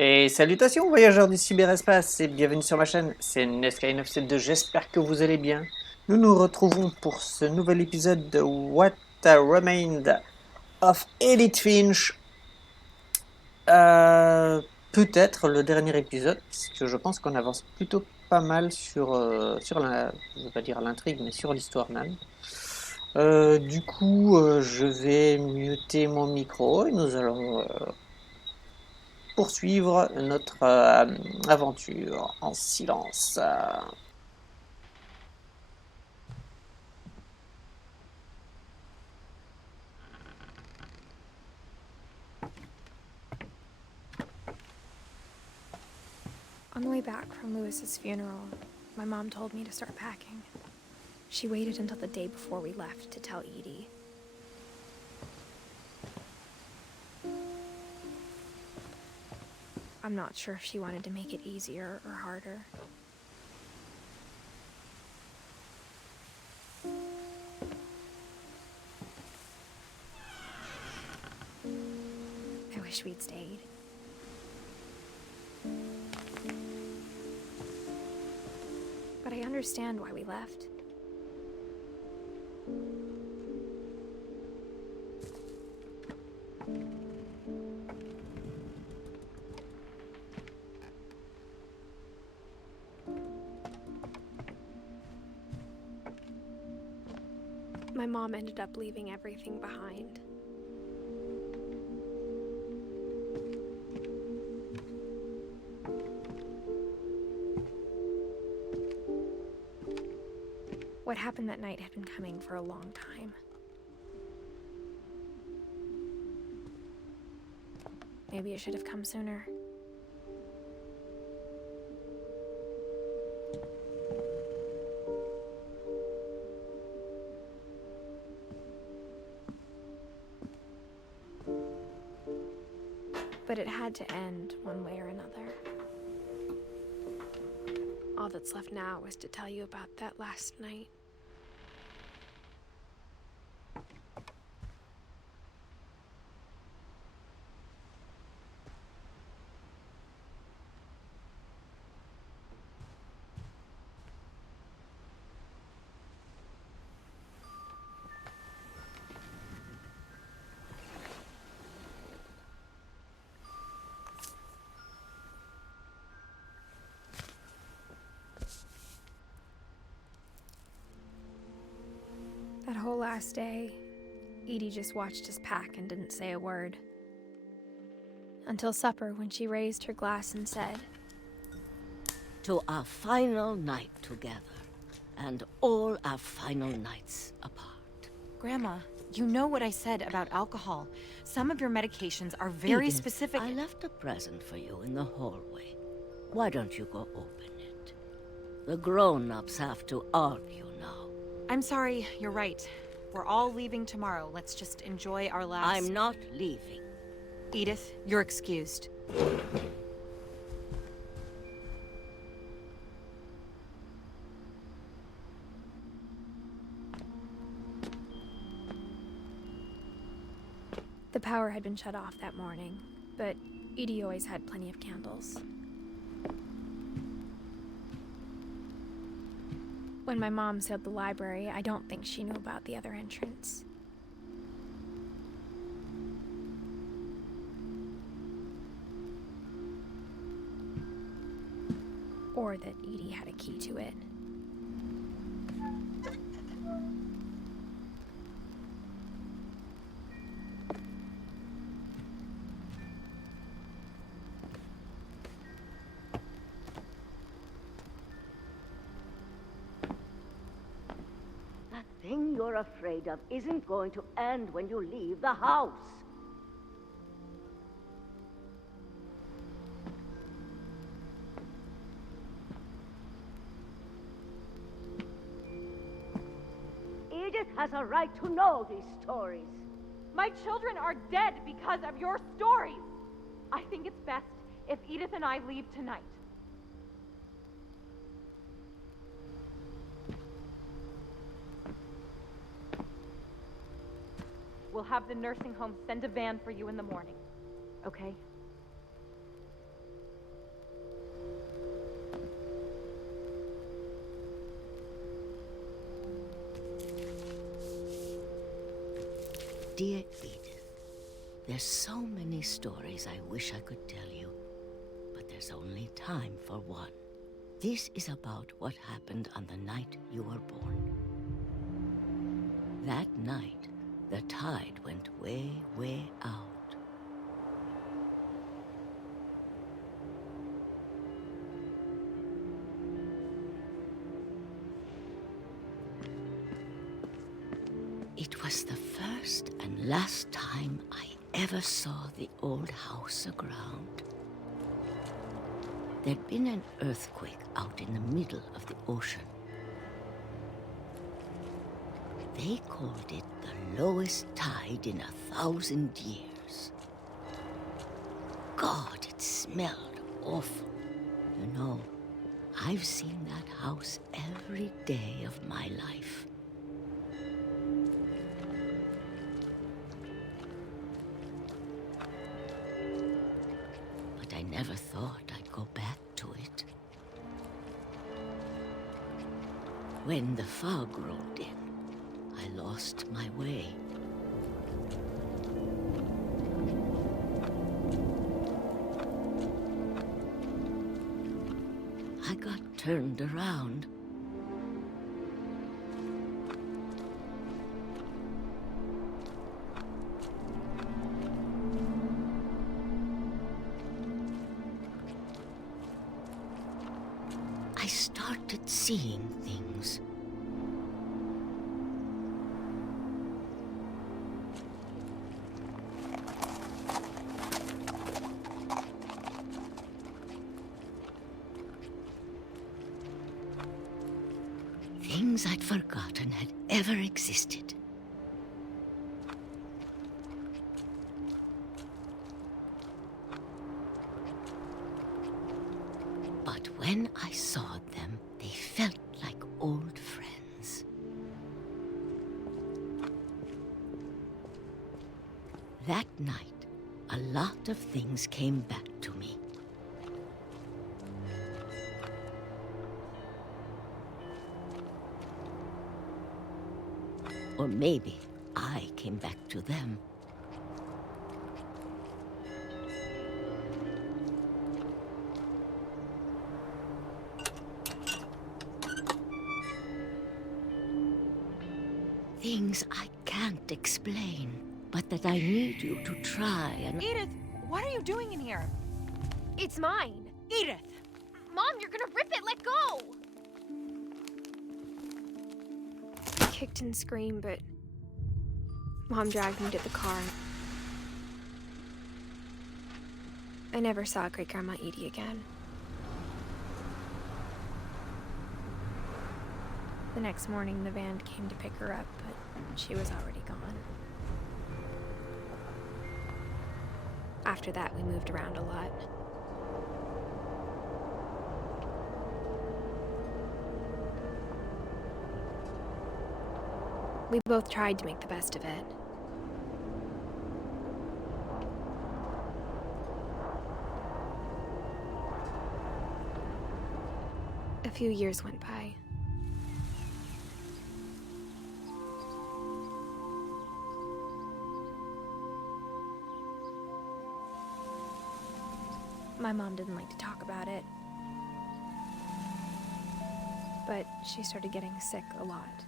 Et salutations voyageurs du cyber-espace et bienvenue sur ma chaîne, c'est Nesky972, j'espère que vous allez bien. Nous nous retrouvons pour ce nouvel épisode de What Remains of Edith Finch. Peut-être le dernier épisode, puisque je pense qu'on avance plutôt pas mal sur la, je veux pas dire l'intrigue, mais sur l'histoire même. Je vais muter mon micro et nous allons poursuivre notre aventure en silence. On the way back from Lewis's funeral, my mom told me to start packing. She waited until the day before we left to tell Edie. I'm not sure if she wanted to make it easier or harder. I wish we'd stayed. But I understand why we left. My mom ended up leaving everything behind. What happened that night had been coming for a long time. Maybe it should have come sooner. But it had to end one way or another. All that's left now is to tell you about that last night. That whole last day, Edie just watched us pack and didn't say a word. Until supper, when she raised her glass and said, "To our final night together, and all our final nights apart." Grandma, you know what I said about alcohol. Some of your medications are very Edith, specific. I left a present for you in the hallway. Why don't you go open it? The grown-ups have to argue now. I'm sorry, you're right. We're all leaving tomorrow. Let's just enjoy our last... I'm not leaving. Edith, you're excused. the power had been shut off that morning, but Edie always had plenty of candles. When my mom sealed the library, I don't think she knew about the other entrance. Or that Edie had a key to it. That thing you're afraid of isn't going to end when you leave the house. Edith has a right to know these stories. My children are dead because of your stories. I think it's best if Edith and I leave tonight. We'll have the nursing home send a van for you in the morning, okay? Dear Edith, there's so many stories I wish I could tell you, but there's only time for one. This is about what happened on the night you were born. That night, the tide went way, way out. It was the first and last time I ever saw the old house aground. There'd been an earthquake out in the middle of the ocean. They called it the lowest tide in 1,000 years. God, it smelled awful. You know, I've seen that house every day of my life. But I never thought I'd go back to it. When the fog rolled in, I lost my way. I got turned around. I started seeing things. Things I'd forgotten had ever existed. But when I saw them, they felt like old friends. That night, a lot of things came back to me. Or maybe I came back to them. Things I can't explain, but that I need you to try and... Edith, what are you doing in here? It's mine. Edith! Mom, you're gonna rip it! Let go! I kicked and screamed, but Mom dragged me to the car. I never saw Great-Grandma Edie again. The next morning, the van came to pick her up, but she was already gone. After that, we moved around a lot. We both tried to make the best of it. A few years went by. My mom didn't like to talk about it, but she started getting sick a lot.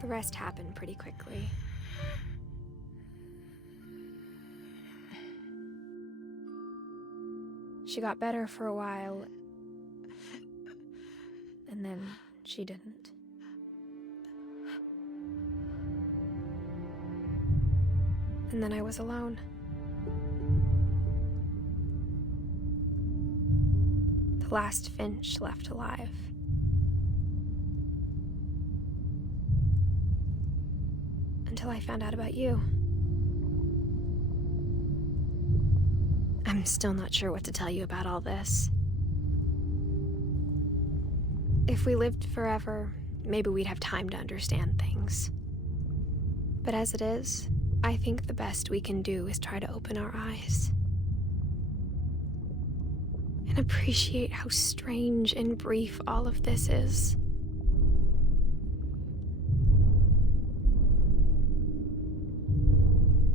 The rest happened pretty quickly. She got better for a while, and then she didn't. And then I was alone. The last Finch left alive. Until I found out about you. I'm still not sure what to tell you about all this. If we lived forever, maybe we'd have time to understand things. But as it is, I think the best we can do is try to open our eyes. And appreciate how strange and brief all of this is.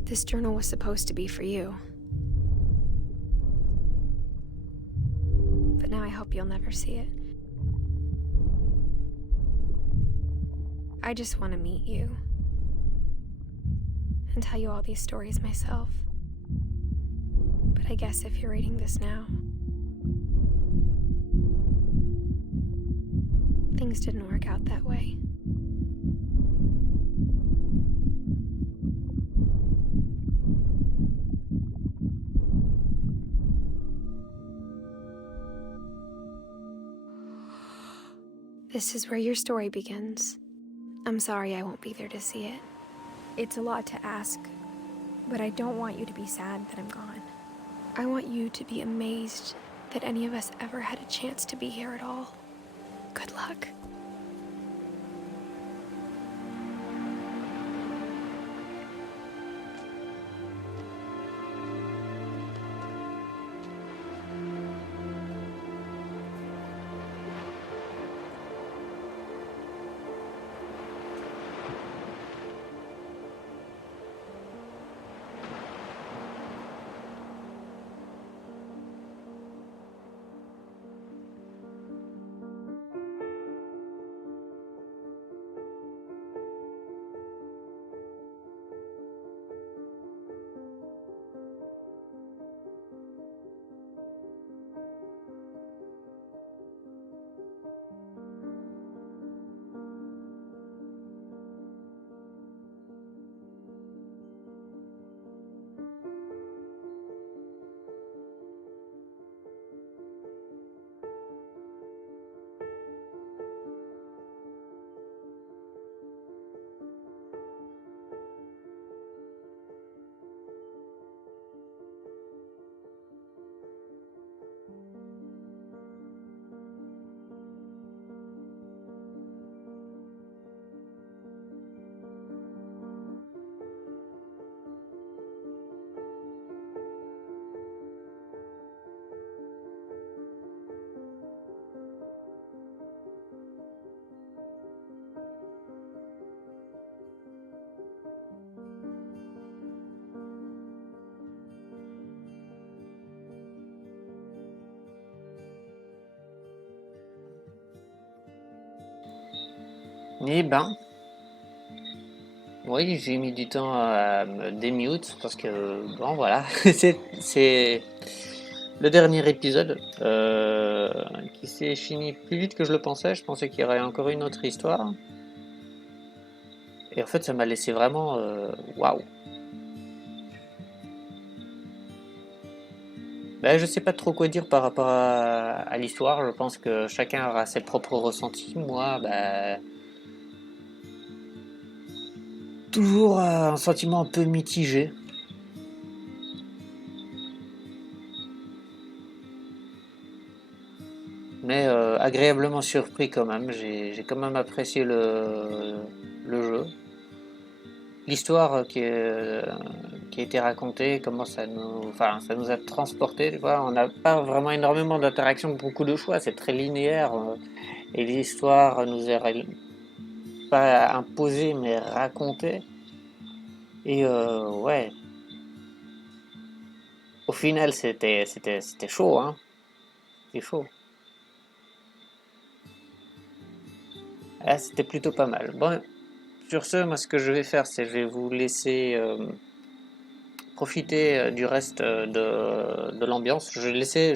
This journal was supposed to be for you. But now I hope you'll never see it. I just want to meet you and tell you all these stories myself. But I guess if you're reading this now, things didn't work out that way. This is where your story begins. I'm sorry I won't be there to see it. It's a lot to ask, but I don't want you to be sad that I'm gone. I want you to be amazed that any of us ever had a chance to be here at all. Good luck. Eh ben, oui, j'ai mis du temps à me démute parce que, bon, voilà, c'est le dernier épisode qui s'est fini plus vite que je le pensais. Je pensais qu'il y aurait encore une autre histoire. Et en fait, ça m'a laissé vraiment waouh. Ben, je sais pas trop quoi dire par rapport à l'histoire. Je pense que chacun aura ses propres ressentis. Moi, ben, toujours un sentiment un peu mitigé. Mais agréablement surpris quand même. J'ai quand même apprécié le jeu. L'histoire qui a été racontée, comment ça nous a transportés. Tu vois, on n'a pas vraiment énormément d'interactions, beaucoup de choix. C'est très linéaire. Et l'histoire nous est pas imposée, mais racontée. Et ouais. Au final, c'était chaud, hein. C'était chaud. Ah, c'était plutôt pas mal. Bon, sur ce, moi, ce que je vais faire, c'est je vais vous laisser profiter du reste de l'ambiance. Je vais laisser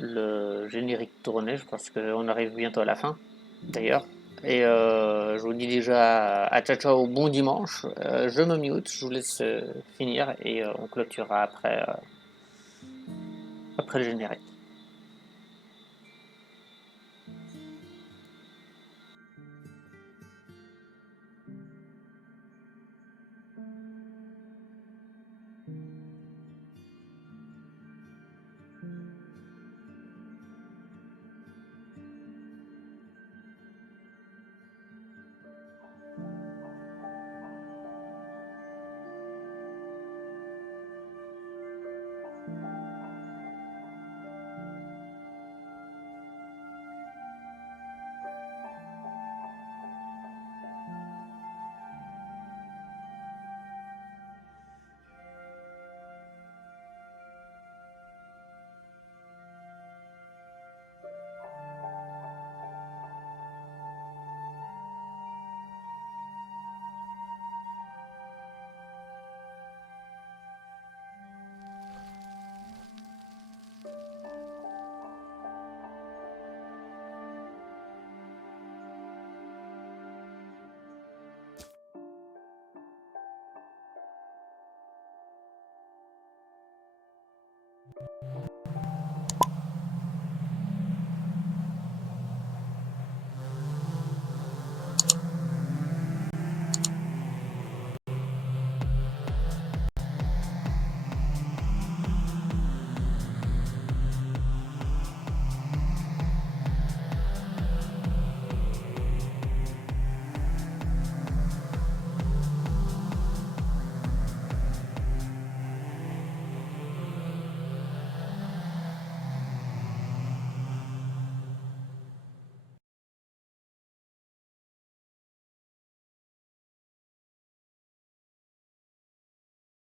le générique tourner. Je pense qu'on arrive bientôt à la fin, d'ailleurs. Et je vous dis déjà à ciao ciao, bon dimanche. Je me mute, je vous laisse finir et on clôturera après le générique.